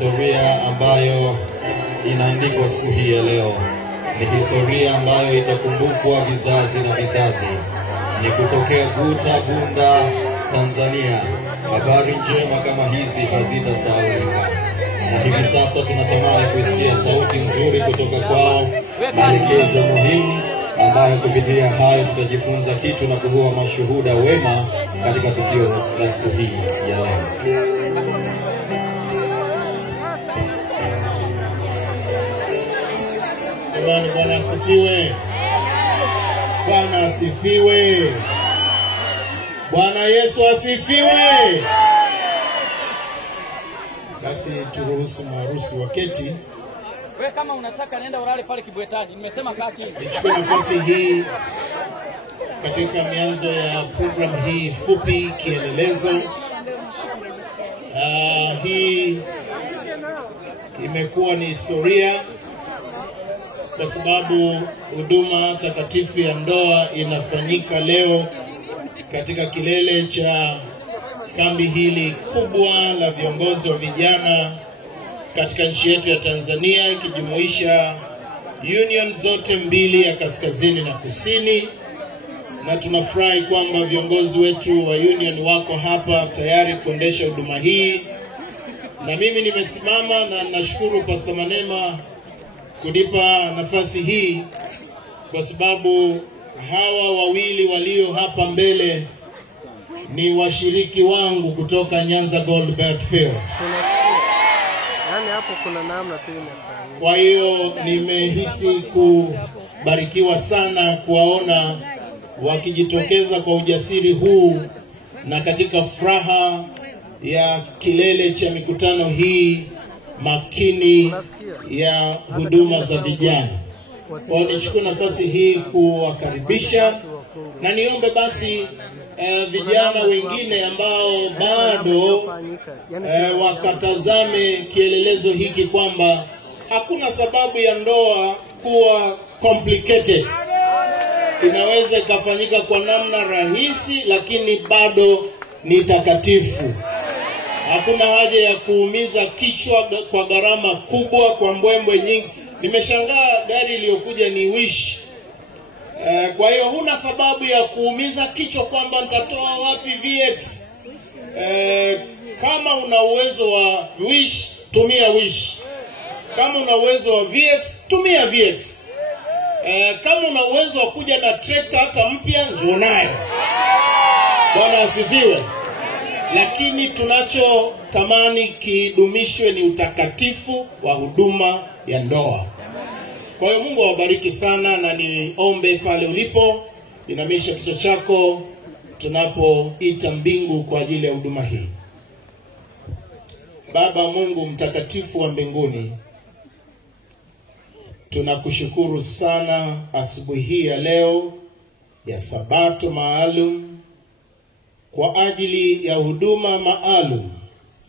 historia ambayo inaandikwa siku hii ya leo. Ni historia ambayo itakumbukwa vizazi na vizazi. Ni kutokea Guta, Bunda, Tanzania. Habari njema kama hizi hazitasahaulika. Na hivi sasa tunatamani kusikia sauti nzuri kutoka kwao, maelekezo muhimu ambayo kupitia hayo tutajifunza kitu na kuwa mashuhuda wema katika tukio la siku hii ya leo. Bwana asifiwe. Bwana asifiwe. Bwana Yesu asifiwe. Basi turuhusu maharusi waketi. Wewe kama unataka nenda ulale pale Kibwetaji. Nimesema kaa chini. Nichukue nafasi hii katika mianzo ya program hii fupi kielelezo. Hii imekuwa ni historia kwa sababu huduma takatifu ya ndoa inafanyika leo katika kilele cha kambi hili kubwa la viongozi wa vijana katika nchi yetu ya Tanzania, ikijumuisha union zote mbili ya kaskazini na kusini. Na tunafurahi kwamba viongozi wetu wa union wako hapa tayari kuendesha huduma hii. Na mimi nimesimama na nashukuru Pastor Manema kunipa nafasi hii kwa sababu hawa wawili walio hapa mbele ni washiriki wangu kutoka Nyanza Gold Belt Field. Yaani hapo kuna namna tu. Kwa hiyo nimehisi kubarikiwa sana kuwaona wakijitokeza kwa ujasiri huu na katika furaha ya kilele cha mikutano hii makini ya huduma za vijana. Kwa nichukue nafasi hii kuwakaribisha na niombe basi vijana wengine ambao bado wakatazame kielelezo hiki kwamba hakuna sababu ya ndoa kuwa complicated. Inaweza ikafanyika kwa namna rahisi lakini bado ni takatifu. Hakuna haja ya kuumiza kichwa kwa gharama kubwa, kwa mbwembwe nyingi. Nimeshangaa gari iliyokuja ni Wish. Kwa hiyo huna sababu ya kuumiza kichwa kwamba nitatoa wapi VX. Kama una uwezo wa Wish, tumia Wish. Kama una uwezo wa VX, tumia VX. Kama una uwezo wa kuja na tractor hata mpya, njoo nayo. Bwana asifiwe. Lakini tunachotamani kidumishwe ni utakatifu wa huduma ya ndoa. Kwa hiyo Mungu awabariki sana na niombe pale ulipo, inamisha kichwa chako tunapoita mbingu kwa ajili ya huduma hii. Baba Mungu mtakatifu wa mbinguni, tunakushukuru sana asubuhi hii ya leo ya Sabato maalum kwa ajili ya huduma maalum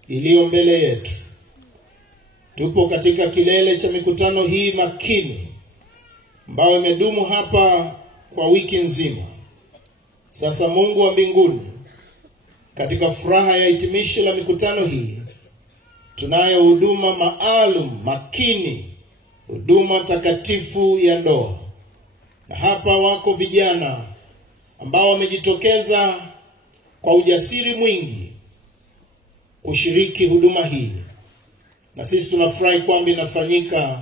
iliyo mbele yetu. Tupo katika kilele cha mikutano hii makini ambayo imedumu hapa kwa wiki nzima. Sasa Mungu wa mbinguni, katika furaha ya hitimisho la mikutano hii, tunayo huduma maalum makini, huduma takatifu ya ndoa. Na hapa wako vijana ambao wamejitokeza kwa ujasiri mwingi kushiriki huduma hii. Na sisi tunafurahi kwamba inafanyika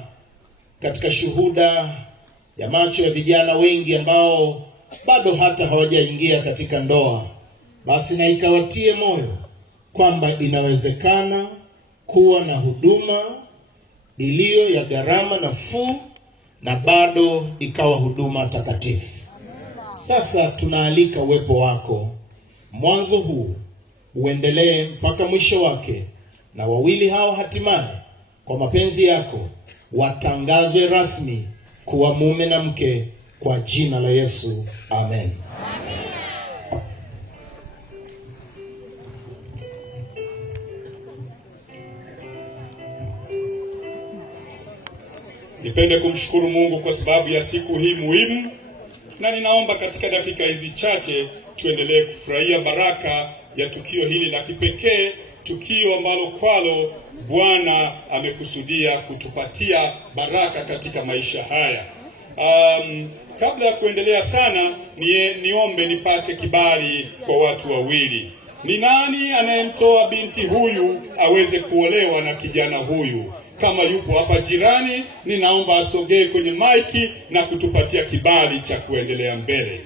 katika shuhuda ya macho ya vijana wengi ambao bado hata hawajaingia katika ndoa. Basi na ikawatie moyo kwamba inawezekana kuwa na huduma iliyo ya gharama nafuu na bado ikawa huduma takatifu. Sasa tunaalika uwepo wako mwanzo huu uendelee mpaka mwisho wake, na wawili hao hatimaye kwa mapenzi yako watangazwe rasmi kuwa mume na mke kwa jina la Yesu. Amen. Nipende kumshukuru Mungu kwa sababu ya siku hii muhimu, na ninaomba katika dakika hizi chache tuendelee kufurahia baraka ya tukio hili la kipekee, tukio ambalo kwalo Bwana amekusudia kutupatia baraka katika maisha haya. Kabla ya kuendelea sana, niombe nipate kibali kwa watu wawili. Ni nani anayemtoa binti huyu aweze kuolewa na kijana huyu? Kama yupo hapa jirani, ninaomba asogee kwenye maiki na kutupatia kibali cha kuendelea mbele.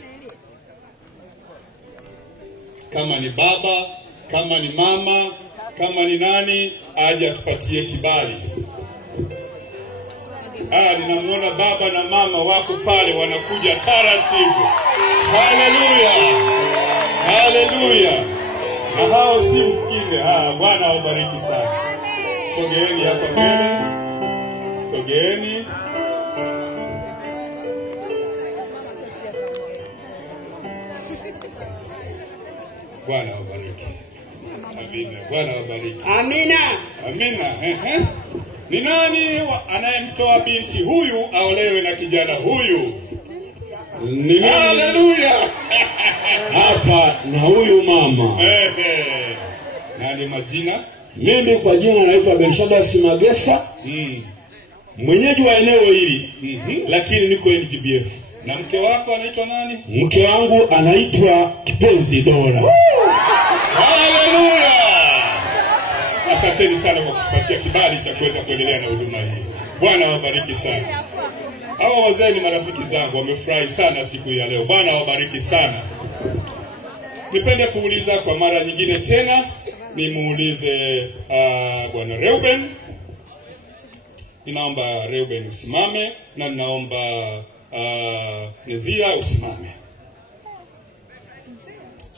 Kama ni baba, kama ni mama, kama ni nani, aje atupatie kibali. Ninamuona baba na mama wako pale wanakuja taratibu. Haleluya! Haleluya! Na hao si mkinde. Bwana awabariki sana. Sogeeni hapa mbele. Sogeeni. Bwana awabariki. Amina. Bwana awabariki. Amina. Amina. Ni nani anayemtoa binti huyu aolewe na kijana huyu? Ni haleluya. Hapa na huyu mama. Nani majina? Mimi kwa jina naitwa Benshadas Magesa. Mwenyeji wa eneo hili. Lakini niko NGBF. Na mke wako anaitwa nani? Mke wangu anaitwa Kipenzi Dora. Haleluya. Asanteni sana kwa kutupatia kibali cha kuweza kuendelea na huduma hii. Bwana awabariki sana. Hawa wazee ni marafiki zangu, wamefurahi sana siku ya leo. Bwana awabariki sana. Nipende kuuliza kwa mara nyingine tena, nimuulize Bwana Reuben. Ninaomba Reuben usimame, na ninaomba Nezia usimame.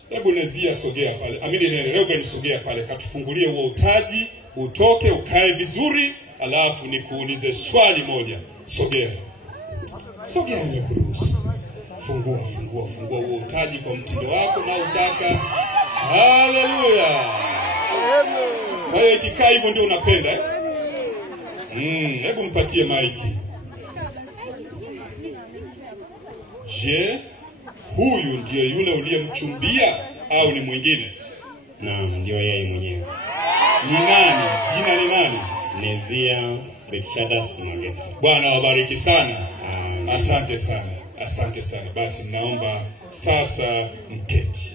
Hebu Nezia sogea pale. Reuben sogea pale, katufungulie huo utaji, utoke ukae vizuri, alafu nikuulize swali moja. Sogea. Sogea nimekuruhusu. Fungua huo utaji kwa mtindo wako na utaka. Haleluya. Wewe ikikaa hivyo ndio unapenda. Hebu mpatie maiki. Je, huyu ndiye yule uliyemchumbia au ni mwingine? Naam, ndio yeye mwenyewe. Ni nani? Jina ni nani? Nezia Benshadas Magesa. Bwana awabariki sana. Asante sana. Asante sana. Basi naomba sasa mketi.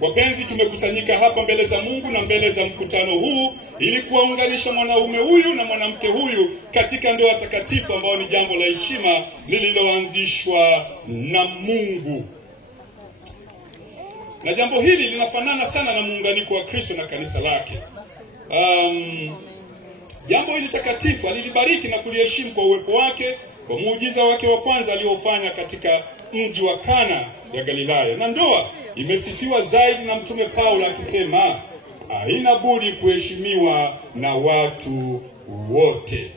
Wapenzi, tumekusanyika hapa mbele za Mungu na mbele za mkutano huu ili kuwaunganisha mwanaume huyu na mwanamke huyu katika ndoa takatifu, ambao ni jambo la heshima lililoanzishwa na Mungu. Na jambo hili linafanana sana na muunganiko wa Kristo na kanisa lake. Jambo hili takatifu alilibariki na kuliheshimu kwa uwepo wake, kwa muujiza wake wa kwanza aliofanya katika mji wa Kana ya Galilaya. Na ndoa imesifiwa zaidi na Mtume Paulo akisema, haina budi kuheshimiwa na watu wote.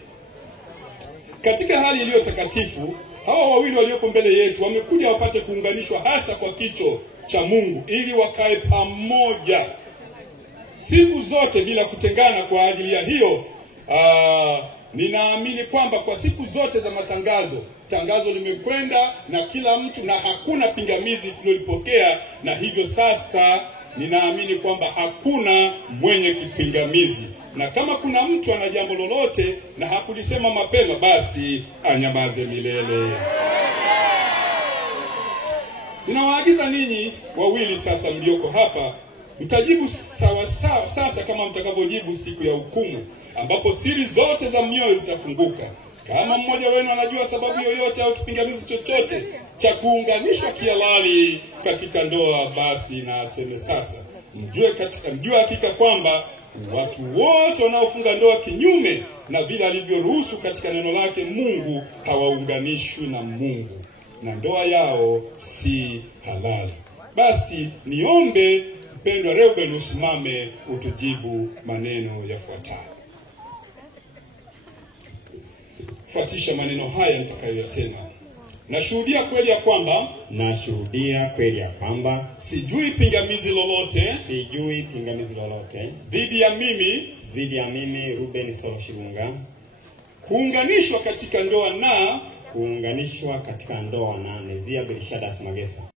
Katika hali iliyo takatifu, hawa wawili waliopo mbele yetu wamekuja wapate kuunganishwa hasa kwa kicho cha Mungu, ili wakae pamoja siku zote bila kutengana. Kwa ajili ya hiyo, ninaamini kwamba kwa siku zote za tangazo limekwenda na kila mtu, na hakuna pingamizi tulilopokea, na hivyo sasa ninaamini kwamba hakuna mwenye kipingamizi. Na kama kuna mtu ana jambo lolote na hakulisema mapema, basi anyamaze milele. Ninawaagiza ninyi wawili sasa mlioko hapa, mtajibu sawa sawa sasa kama mtakavyojibu siku ya hukumu, ambapo siri zote za mioyo zitafunguka. Kama mmoja wenu anajua sababu yoyote au kipingamizi chochote cha kuunganishwa kihalali katika ndoa, basi na aseme sasa. Mjue hakika kwamba watu wote wanaofunga ndoa kinyume na vile alivyoruhusu katika neno lake Mungu hawaunganishwi na Mungu, na ndoa yao si halali. Basi niombe mpendwa Reuben usimame utujibu maneno yafuatayo. Fuatisha maneno haya nitakayoyasema. Nashuhudia kweli ya kwamba sijui pingamizi lolote dhidi ya mimi Ruben Soloshirunga kuunganishwa katika ndoa na Nezia Benshadas Magesa.